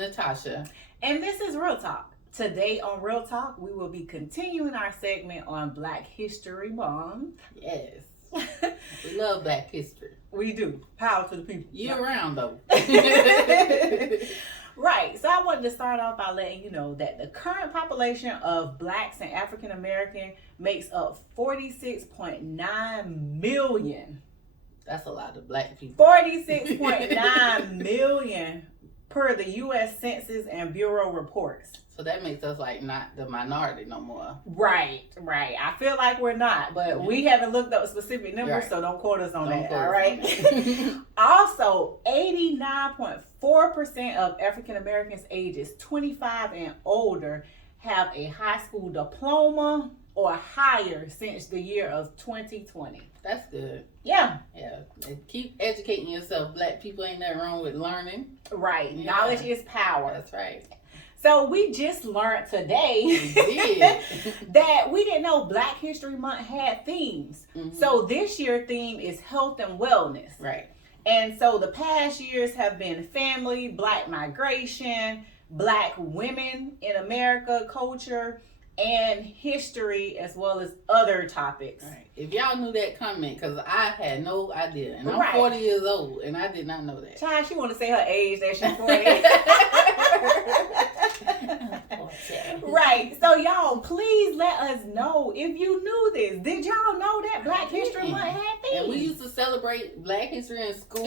Natasha. And this is Real Talk. Today on Real Talk, we will be continuing our segment on Black History Month. Yes. We love Black history. We do. Power to the people. Year round, though. Right. So I wanted to start off by letting you know that the current population of Blacks and African American makes up 46.9 million. That's a lot of Black people. 46.9 million per the U.S. Census and Bureau reports. So that makes us like not the minority no more. Right. I feel like we're not, but we haven't looked up specific numbers, so don't quote us on that, all right? Also, 89.4% of African Americans ages 25 and older have a high school diploma or higher since the year of 2020. That's good. Yeah. Keep educating yourself. Black people, ain't nothing wrong with learning. Right. Yeah. Knowledge is power. That's right. So we just learned today that we didn't know Black History Month had themes. Mm-hmm. So this year's theme is health and wellness. Right. And so the past years have been family, Black migration, Black women in America, culture, and history, as well as other topics. Right. If y'all knew that, comment, because I had no idea. And I'm 40 years old, and I did not know that. Child, she want to say her age, that she's 40. Right. So, y'all, please let us know if you knew this. Did y'all know that Black History Month had themes? And we used to celebrate Black history in school.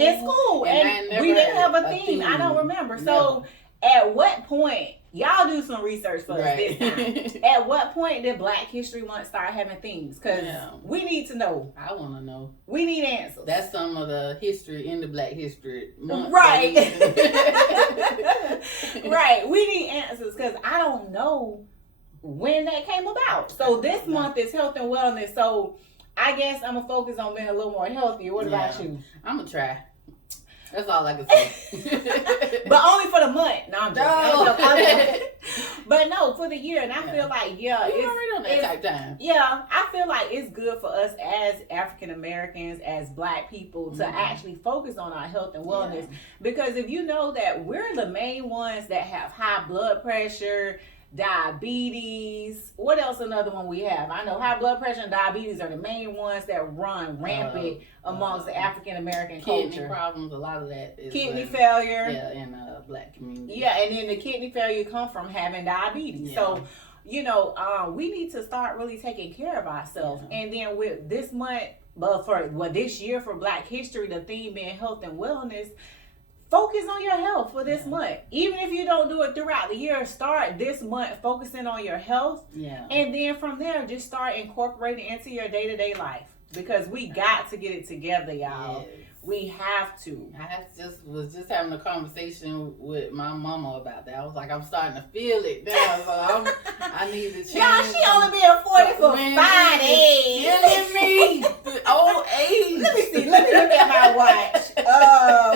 And we didn't have a theme. I don't remember. Never. So, at what point... Y'all do some research for us this time. At what point did Black History Month start having themes? Because we need to know. I want to know. We need answers. That's some of the history in the Black History Month. Right. Right. We need answers because I don't know when that came about. So this month is health and wellness. So I guess I'm going to focus on being a little more healthier. What about you? I'm going to try. That's all I can say. But only for the month. No, I'm joking. But no, for the year. And I feel like, it's already on that type time. Yeah, I feel like it's good for us as African Americans, as Black people, to actually focus on our health and wellness. Because if you know that we're the main ones that have high blood pressure, diabetes. What else? Another one we have? I know high blood pressure and diabetes are the main ones that run rampant amongst the African American culture. Kidney problems, a lot of that is kidney failure. Yeah, in Black community. Yeah, and then the kidney failure come from having diabetes. Yeah. So, we need to start really taking care of ourselves. Yeah. And then with this month, this year for Black History, the theme being health and wellness. Focus on your health for this month. Even if you don't do it throughout the year, start this month focusing on your health. Yeah. And then from there, just start incorporating into your day-to-day life. Because we got to get it together, y'all. Yes. We have to. I was just having a conversation with my mama about that. I was like, I'm starting to feel it now, so I need to change. Y'all, she only been 40 for 5 days. Killing me. Old age. Let me see. Let me look at my watch.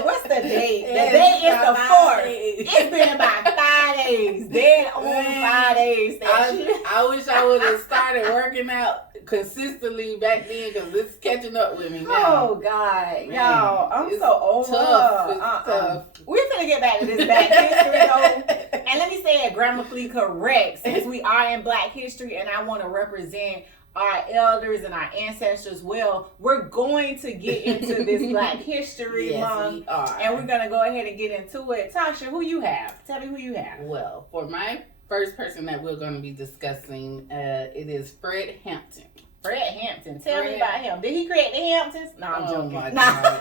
What's the date? The date is the 4th. It's been about 5 days. Dead on 5 days. I wish I would have started working out consistently back then because it's catching up with me now. Oh, God. Y'all, I'm so over. Tough. We're going to get back to this Black history, though. And let me say it grammatically correct since we are in Black history and I want to represent our elders and our ancestors well. We're going to get into this Black History Month. We are. And we're going to go ahead and get into it. Tasha, who you have? Tell me who you have. Well, for my first person that we're going to be discussing, it is Fred Hampton. Fred Hampton. Tell me about him. Did he create the Hamptons? No, I'm joking. My God.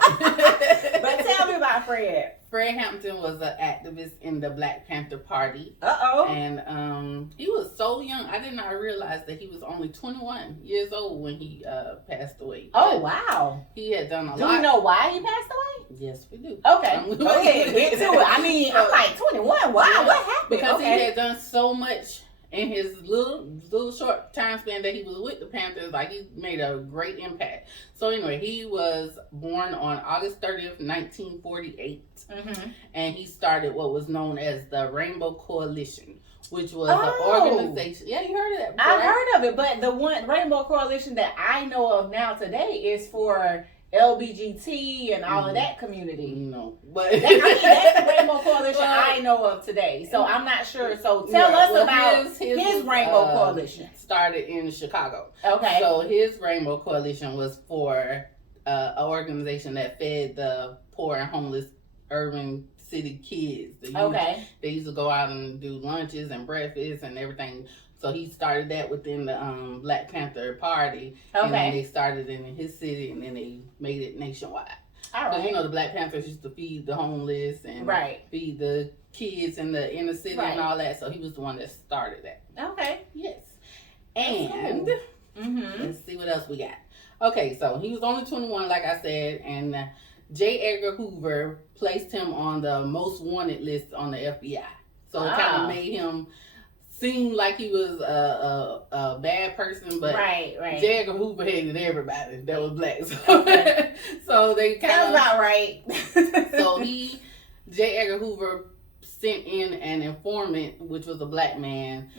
But tell me about Fred. Fred Hampton was an activist in the Black Panther Party. And he was so young. I did not realize that he was only 21 years old when he passed away. Oh, wow. He had done a lot. Do we know why he passed away? Yes, we do. Okay. Go ahead. Get to it. I mean, I'm like 21. Wow. Yeah, what happened? Because he had done so much in his little short time span that he was with the Panthers. Like, he made a great impact. So anyway, he was born on August 30th, 1948. And he started what was known as the Rainbow Coalition, which was an organization. Yeah, you heard of that before, I've heard of it, but the one Rainbow Coalition that I know of now today is for LBGT and all of that community. No, but that's the Rainbow Coalition I know of today. So I'm not sure. So tell us about his Rainbow Coalition. Started in Chicago. Okay. So his Rainbow Coalition was for an organization that fed the poor and homeless urban city kids. They used to go out and do lunches and breakfasts and everything. So he started that within the Black Panther Party. And then they started in his city, and then they made it nationwide. All right. So, the Black Panthers used to feed the homeless and feed the kids in the inner city and all that. So he was the one that started that. Okay. Yes. And let's see what else we got. Okay, so he was only 21, like I said, and J. Edgar Hoover placed him on the most wanted list on the FBI. So it kind of made him seem like he was a bad person, but J. Edgar Hoover hated everybody that was black. So, so they kind of... Sounds about right. So J. Edgar Hoover sent in an informant, which was a black man,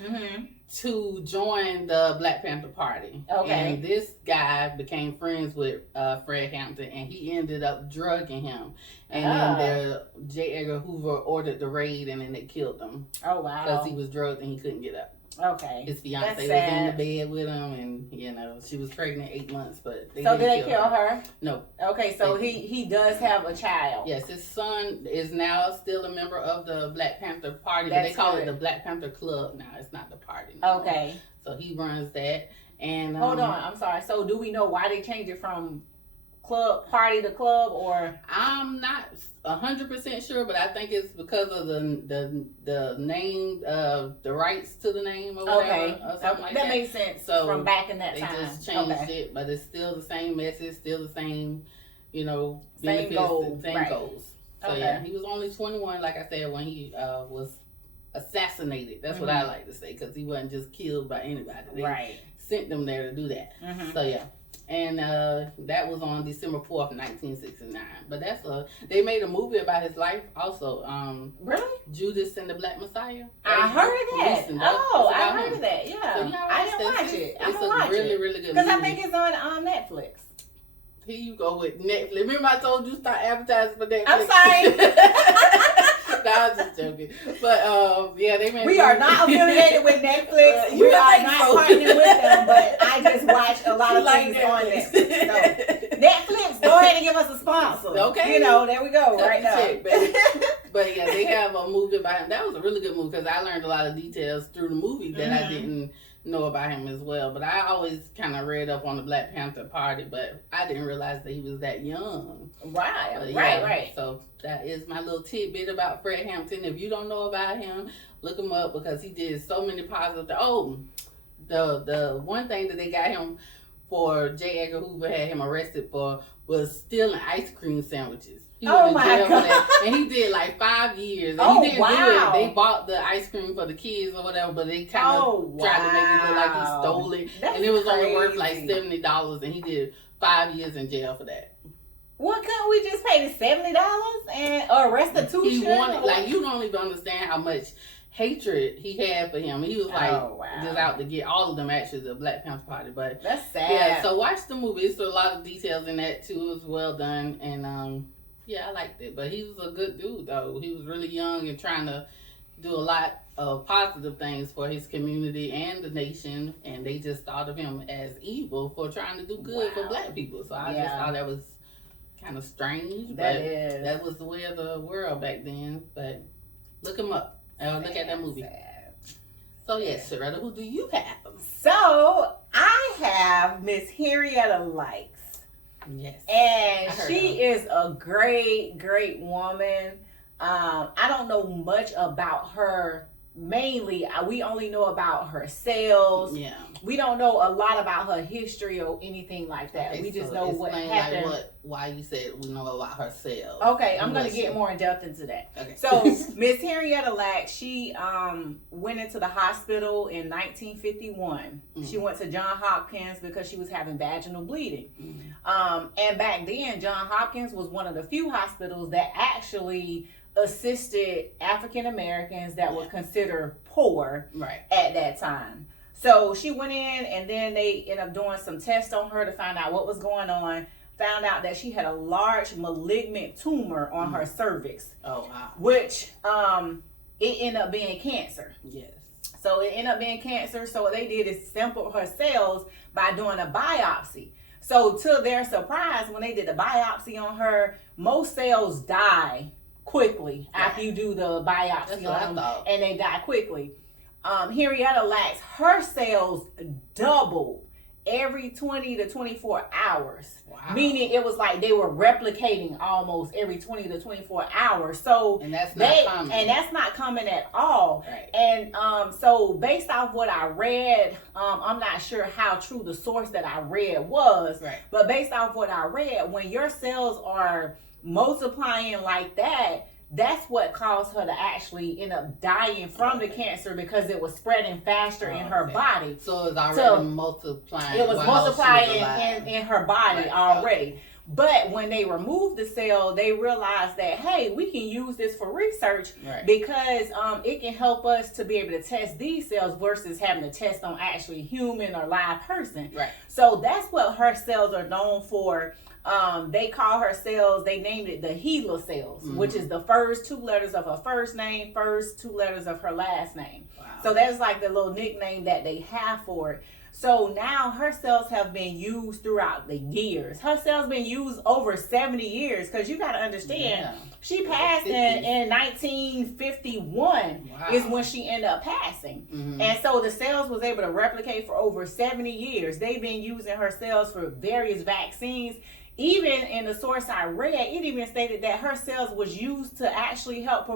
to join the Black Panther Party. Okay. And this guy became friends with Fred Hampton, and he ended up drugging him. And then J. Edgar Hoover ordered the raid, and then they killed him. Oh, wow. Because he was drugged and he couldn't get up. Okay. His fiance was in the bed with him, and she was pregnant 8 months, but did they kill her? No. Okay, so he does have a child. Yes, his son is now still a member of the Black Panther Party, but they call it the Black Panther Club now. It's not the party anymore. Okay. So he runs that. And hold on, I'm sorry. So do we know why they changed it from party to club, or? I'm not 100% sure, but I think it's because of the name, the rights to the name or whatever, or something like that. That makes sense. So from back in that time, they just changed it, but it's still the same message, still the same, same goals. So yeah, he was only 21, like I said, when he was assassinated. That's what I like to say, because he wasn't just killed by anybody. They sent them there to do that. So yeah. And that was on December 4th, 1969. But they made a movie about his life also. Really? Judas and the Black Messiah. I heard that. I heard of that. Yeah. So, I didn't watch it. It's a really, really good movie. Because I think it's on Netflix. Here you go with Netflix. Remember I told you start advertising for Netflix? I'm sorry. No, I was just joking. But they made. We are not affiliated with Netflix. We are not partnering with them. But I just watch a lot of things on Netflix. So, Netflix, go ahead and give us a sponsor. Okay. There we go. Right now. But yeah, they have a movie about him. That was a really good movie because I learned a lot of details through the movie that I didn't know about him as well. But I always kind of read up on the Black Panther Party, but I didn't realize that he was that young. Right. So that is my little tidbit about Fred Hampton. If you don't know about him, look him up because he did so many positive. The one thing that they got him for, J. Edgar Hoover had him arrested for, was stealing ice cream sandwiches. He went to jail for that. And he did like 5 years. And he didn't do it. They bought the ice cream for the kids or whatever, but they kind of tried to make it look like he stole it. And it was only worth like $70, and he did 5 years in jail for that. What, couldn't we just pay the $70 or restitution? He wanted, you don't even understand how much hatred he had for him. He was just out to get all of them, actually, the Black Panther Party. But that's sad. Yeah, so watch the movie. It's a lot of details in that too. It was well done, and I liked it. But he was a good dude, though. He was really young and trying to do a lot of positive things for his community and the nation, and they just thought of him as evil for trying to do good for black people. So I just thought that was kind of strange. That was the way of the world back then. But look him up. Look at that movie. So yes, Sharetta, who do you have? So I have Miss Henrietta Lacks. Yes. And she is a great, great woman. I don't know much about her. Mainly, we only know about her sales. Yeah. We don't know a lot about her history or anything like that. Okay, we just know what happened. Why you said we know about her sales. Okay, I'm going to get more in depth into that. Okay. So, Miss Henrietta Lacks, she went into the hospital in 1951. Mm-hmm. She went to Johns Hopkins because she was having vaginal bleeding. Mm-hmm. And back then, Johns Hopkins was one of the few hospitals that actually assisted African Americans that were considered poor at that time. So she went in, and then they ended up doing some tests on her to find out what was going on. found out that she had a large malignant tumor on her cervix. Oh, wow. Which it ended up being cancer. Yes. So it ended up being cancer. So what they did is sample her cells by doing a biopsy. So to their surprise, when they did the biopsy on her, most cells die quickly after you do the biopsy on them, and they die quickly. Henrietta Lacks, her cells doubled every 20 to 24 hours. Wow. Meaning it was like they were replicating almost every 20 to 24 hours. So and that's not common. And that's not common at all. Right. And so based off what I read, I'm not sure how true the source that I read was, right. But based off what I read, when your cells are multiplying like that, that's what caused her to actually end up dying from the cancer, because it was spreading faster in her body. So it was already multiplying. It was multiplying in her body already. Okay. But when they removed the cell, they realized that, hey, we can use this for research, because it can help us to be able to test these cells versus having to test on actually human or live person. Right. So that's what her cells are known for. They call her cells, they named it the HeLa cells, which is the first 2 letters of her first name, first 2 letters of her last name. Wow. So that's like the little nickname that they have for it. So now her cells have been used throughout the years. Her cells been used over 70 years, because you got to understand, she passed in 1951 is when she ended up passing. And so the cells was able to replicate for over 70 years. They've been using her cells for various vaccines. Even in the source I read, it even stated that her cells was used to actually help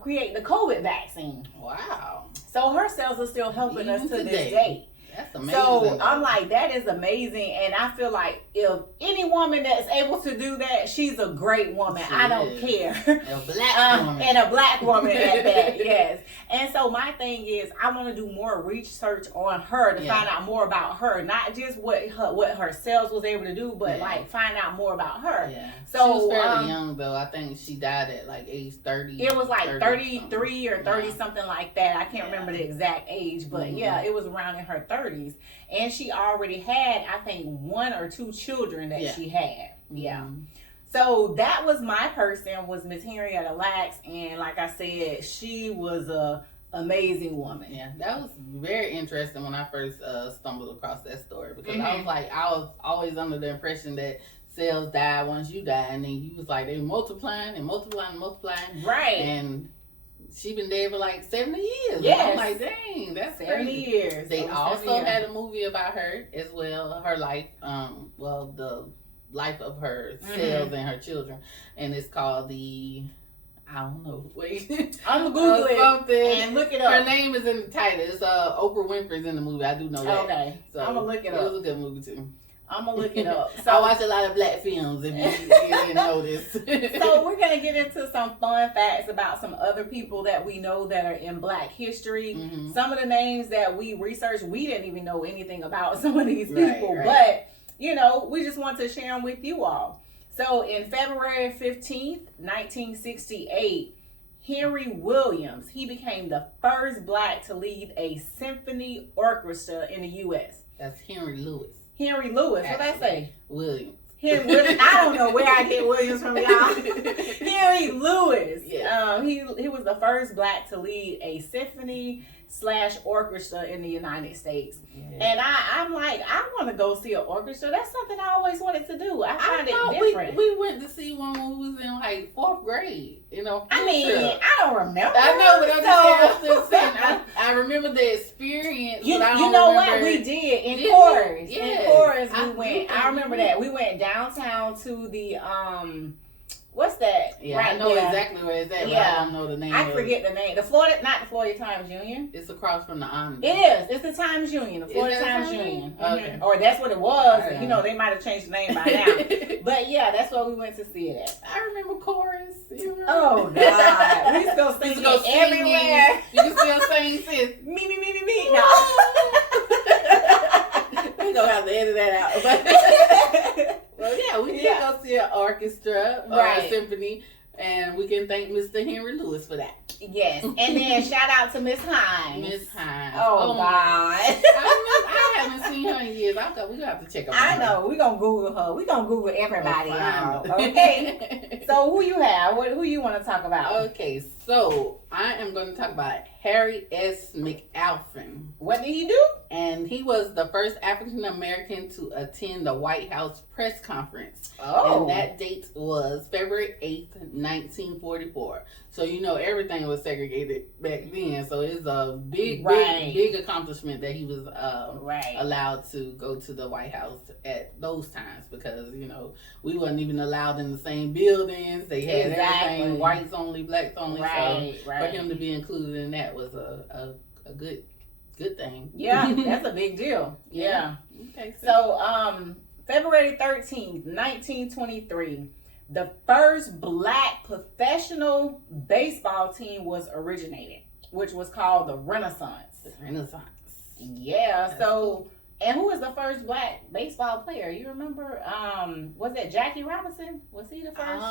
create the COVID vaccine. Wow. So her cells are still helping us to this day. That's amazing. So I'm like, that is amazing. And I feel like if any woman that's able to do that, she's a great woman. I don't care. A black woman. And a black woman at that, yes. And so my thing is, I want to do more research on her to find out more about her. Not just what her cells was able to do, but like find out more about her. Yeah. So she was fairly young though. I think she died at like age 30. It was like 33 or 30 something like that. I can't remember the exact age, but it was around in her 30s. And she already had, I think, 1 or 2 children that she had. So that was my person, was Miss Henrietta Lacks, and like I said, she was a amazing woman. Yeah, that was very interesting when I first stumbled across that story, because I was always under the impression that cells die once you die, and then you was like, they multiplying and multiplying and multiplying. Right. And she been dead for like 70 years. Yes. I'm like, dang, that's 70 crazy. years. They also had a movie about her as well, her life, the life of her cells and her children, and it's called I don't know. Wait, I'm gonna Google it and look it up. Her name is in the title. It's Oprah Winfrey's in the movie. I do know that. Okay, so I'm gonna look it up. It was a good movie too. I'm gonna look it up. So I watch a lot of black films, if you didn't know this. So we're gonna get into some fun facts about some other people that we know that are in Black history. Some of the names that we researched, we didn't even know anything about some of these people, but we just want to share them with you all. So in February 15th, 1968, Henry Williams, he became the first Black to lead a symphony orchestra in the U.S. That's Henry Lewis. Henry Lewis, what did I say? Williams. Henry Williams. I don't know where I get Williams from, y'all. Henry Lewis. Yeah. He was the first Black to lead a symphony/orchestra in the United States. Yeah. And I'm like, I want to go see an orchestra. That's something I always wanted to do. I find it different. We went to see one when we was in like 4th grade. I don't remember. I know, but I'm just saying. I remember the experience. You know what we did in chorus. Yes. In chorus, we went. I remember that we went downtown to the what's that? Yeah, right I know there. exactly where it's at, but I don't know the name. I forget the name. Not the Florida Times Union. It's across from the Omni. It is. It's the Times Union, the Florida Times Union. Okay. Or that's what it was. They might have changed the name by now. But yeah, that's where we went to see it at. I remember chorus. You remember? Oh God, we used to go singing everywhere. You can still sing, sis. Me. No. We gonna have to edit that out. Well, yeah, we did go see an orchestra or a symphony, and we can thank Mr. Henry Lewis for that. Yes, and then shout out to Miss Hines. Miss Hines. Oh God. I haven't seen her in years. We're going to have to check her out. I know. We're going to Google her. We're going to Google everybody, y'all. Okay? So who you have? Who you want to talk about? Okay, so I am going to talk about Harry S. McAlpin. What did he do? And he was the first African American to attend the White House press conference. Oh. And that date was February 8th, 1944. So, everything was segregated back then. So it's a big accomplishment that he was allowed to go to the White House at those times because, we wasn't even allowed in the same buildings. They had everything whites only, blacks only. So for him to be included in that was a good thing. Yeah, that's a big deal. Yeah. Okay. So, February 13th, 1923, the first black professional baseball team was originated, which was called the Renaissance. Yeah. That's cool. And who was the first black baseball player? You remember? Was it Jackie Robinson? Was he the first?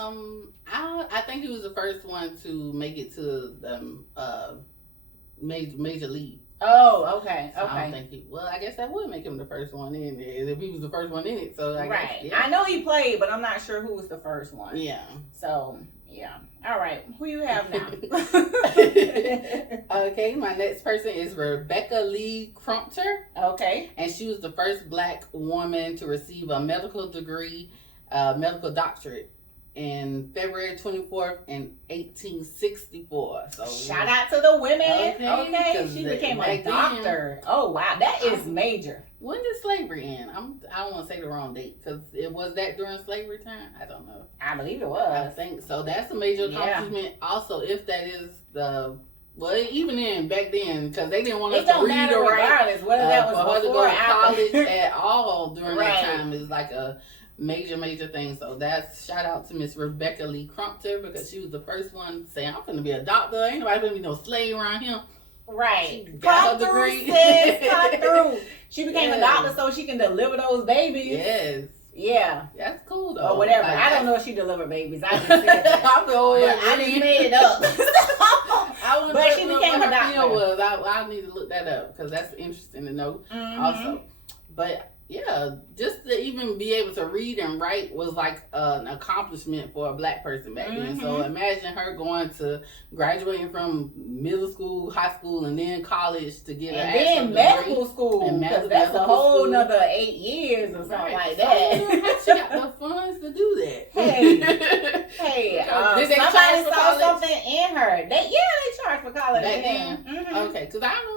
I think he was the first one to make it to the major league. Oh, okay. I don't think I guess that would make him the first one in there if he was the first one in it. So I guess, yeah. I know he played, but I'm not sure who was the first one. Yeah. So yeah. All right. Who you have now? Okay, my next person is Rebecca Lee Crumpter. Okay. And she was the first black woman to receive a medical degree, medical doctorate in February 24th in 1864. So shout out to the women. Okay. She became a doctor. Oh wow, that is major. When did slavery end? I don't want to say the wrong date because it was that during slavery time. I don't know. I believe it was. I think so. That's a major accomplishment. Yeah. Also, if that is even then back then because they didn't want us to read or write. Whether that was for her to before go to or after. college at all during that time is like a major thing. So that's shout out to Miss Rebecca Lee Crumpter because she was the first one to say, I'm gonna be a doctor. Ain't nobody gonna be no slave around here. Right. She got her degree. Come through. She became a doctor so she can deliver those babies. Yes. Yeah. That's cool though. Or whatever. I don't know if she delivered babies. I just said that. I just made it up. But she became a doctor. I need to look that up because that's interesting to know also. But yeah, just to even be able to read and write was like an accomplishment for a black person back then. So imagine her going to graduating from middle school, high school, and then college to get an actual degree. Medical school. Because that's a whole nother 8 years or something like that. She got the funds to do that. Hey, did they somebody charge for saw college? something in her. They charge for college. Back then? Okay, because I know.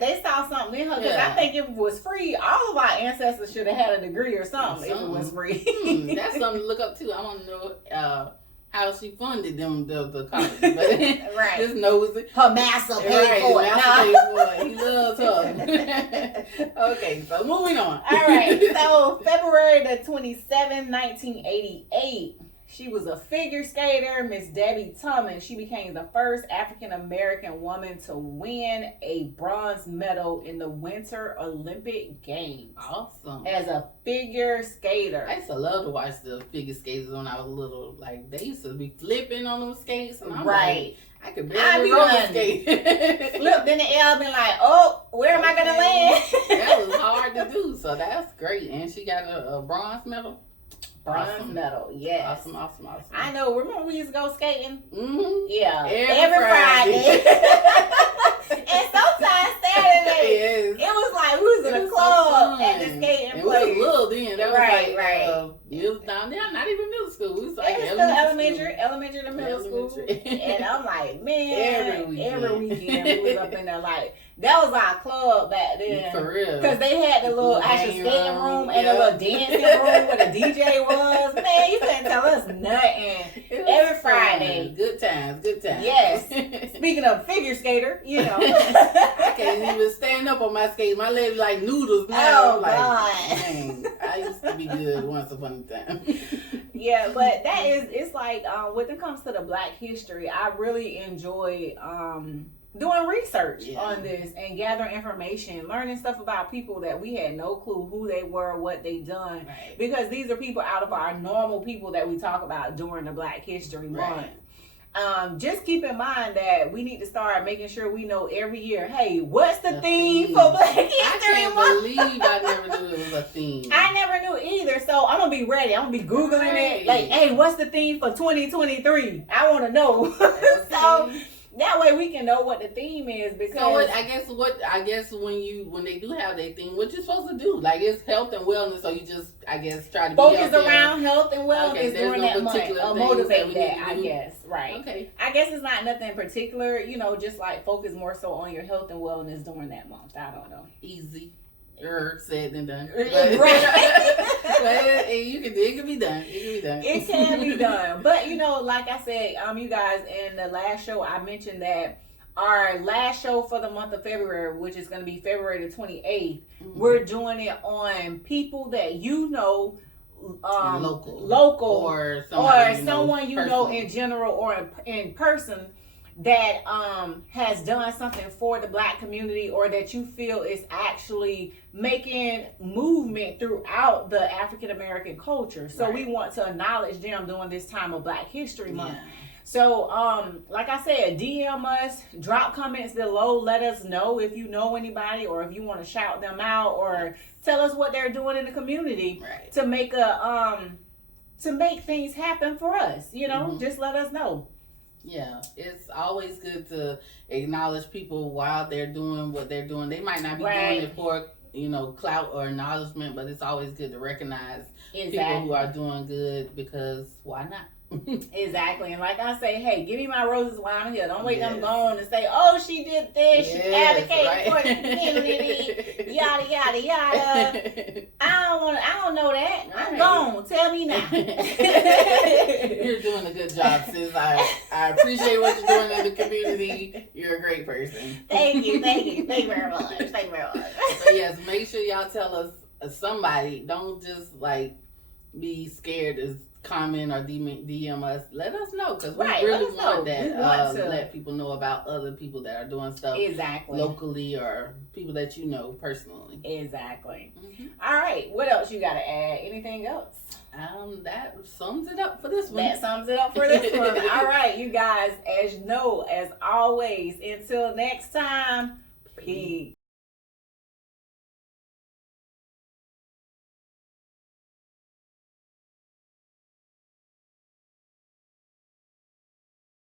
They saw something in her because I think if it was free, all of our ancestors should have had a degree or something if it was free. That's something to look up too. I want to know how she funded them the college. But just knows it. Her master paid for it. He loves her. Okay, so moving on. All right. So February the 27th, 1988. She was a figure skater, Miss Debbie Tummon. She became the first African American woman to win a bronze medal in the Winter Olympic Games. Awesome. As a figure skater. I used to love to watch the figure skaters when I was little. Like, they used to be flipping on those skates. And I'm like, I could barely roller skate. Flipped in the air and be like, oh, where am I going to land? That was hard to do. So that's great. And she got a bronze medal. Bronze medal, yes. Awesome. I know. Remember we used to go skating? Mm-hmm. Yeah. Every Friday. And sometimes Saturday. Yes. It was like we was in a club at the skating place. We was little then. That was right. Middle down there, not even middle school. We was like it was still elementary to middle school. And I'm like, man, every weekend we was up in there like. That was our club back then. For real. Because they had the little actual skating room and the little dancing room where the DJ was. Man, you couldn't tell us nothing. Every Friday. Good times. Yes. Speaking of figure skater, I can't even stand up on my skates. My legs like noodles now. Oh, God. Dang, I used to be good once upon a time. Yeah, but it's like when it comes to the Black history, I really enjoy doing research on this and gathering information, learning stuff about people that we had no clue who they were, what they done. Right. Because these are people out of our normal people that we talk about during the Black History Month. just keep in mind that we need to start making sure we know every year, hey, what's the theme for Black History I can't Month? believe I never knew it was a theme. I never knew either, so I'm gonna be ready. I'm gonna be Googling it. Like, hey, what's the theme for 2023? I want to know. So that way we can know what the theme is. Because I guess when they do have their theme, what you're supposed to do? Like, it's health and wellness, so you just, I guess, try to focus around health and wellness during no that month. Motivate that, I do. guess. Right. Okay. I guess it's not nothing particular, just like focus more so on your health and wellness during that month. I don't know. Easy. Said and done. Right. But it can be done. It can be done. But like I said, you guys, in the last show I mentioned that our last show for the month of February, which is going to be February the 28th, we're doing it on people that local or someone in general or in person that has done something for the Black community, or that you feel is actually making movement throughout the African American culture. So we want to acknowledge them during this time of Black History Month. Yeah. So, like I said, DM us, drop comments below, let us know if you know anybody, or if you want to shout them out, or tell us what they're doing in the community to make to make things happen for us. Just let us know. Yeah, it's always good to acknowledge people while they're doing what they're doing. They might not be doing it for clout or acknowledgement, but it's always good to recognize people who are doing good, because why not? Exactly. And like I say, hey, give me my roses while I'm here. Don't wait them gone and say, oh, she did this, she advocated for the community, yada yada yada. I don't know that. I'm gone. Tell me now. You're doing a good job, sis. I appreciate what you're doing in the community. You're a great person. Thank you very much. So yes, make sure y'all tell us somebody. Don't just be scared to comment or DM us. Let us know, because we really want that. Let people know about other people that are doing stuff locally, or people that you know personally. Exactly. All right. What else you got to add? Anything else? That sums it up for this one. All right, you guys. As always, until next time. Peace.